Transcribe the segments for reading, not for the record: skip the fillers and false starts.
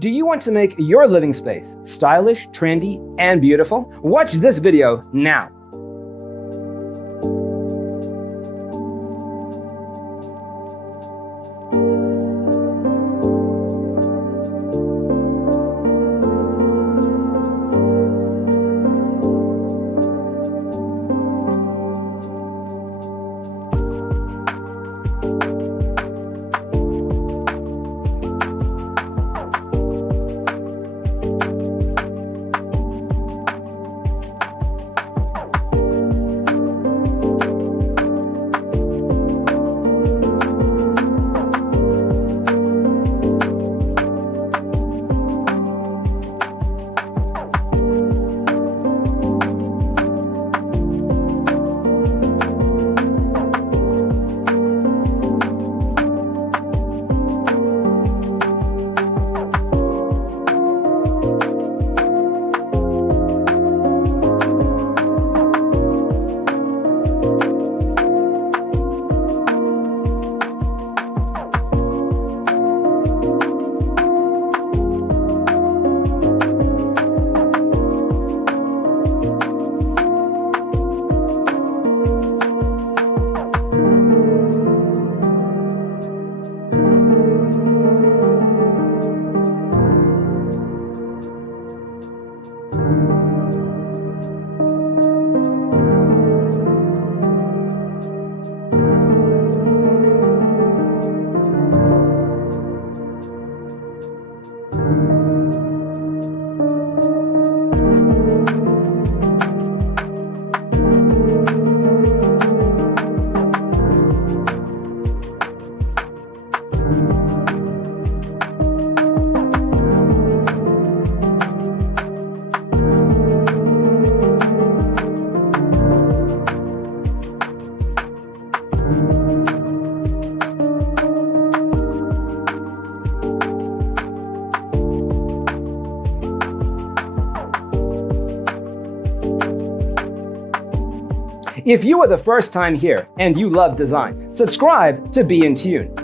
Do you want to make your living space stylish, trendy, and beautiful? Watch this video now. If you are the first time here and you love design, subscribe to Be in Tune.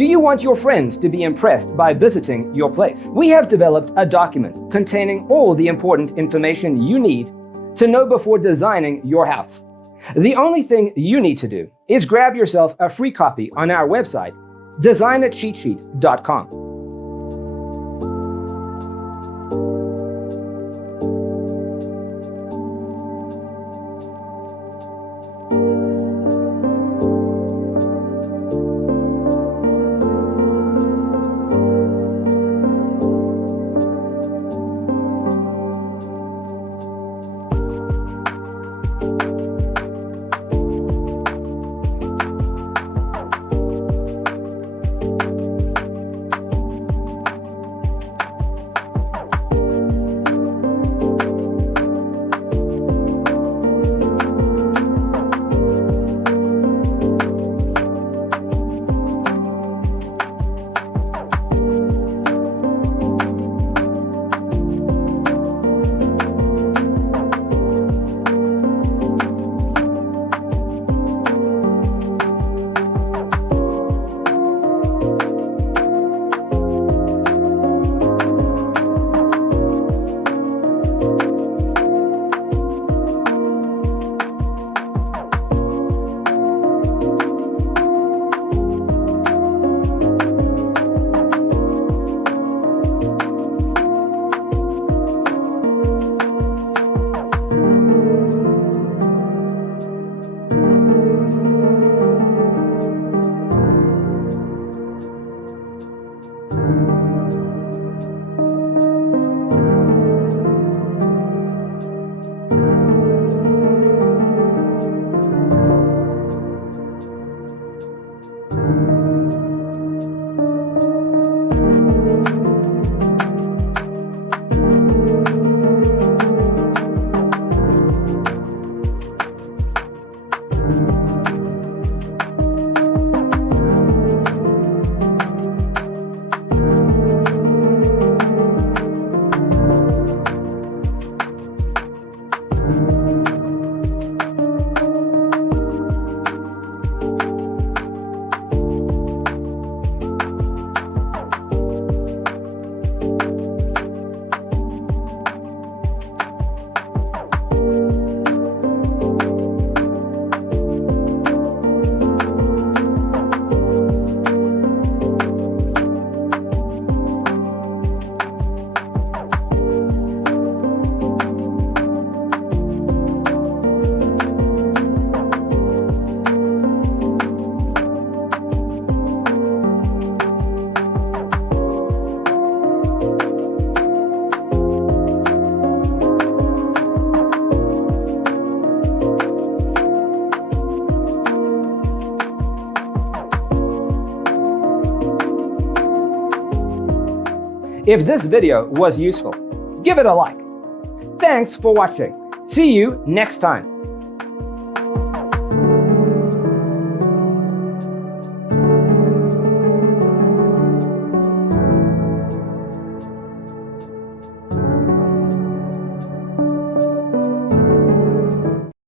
Do you want your friends to be impressed by visiting your place? We have developed a document containing all the important information you need to know before designing your house. The only thing you need to do is grab yourself a free copy on our website, designacheatsheet.com. If this video was useful, give it a like. Thanks for watching. See you next time.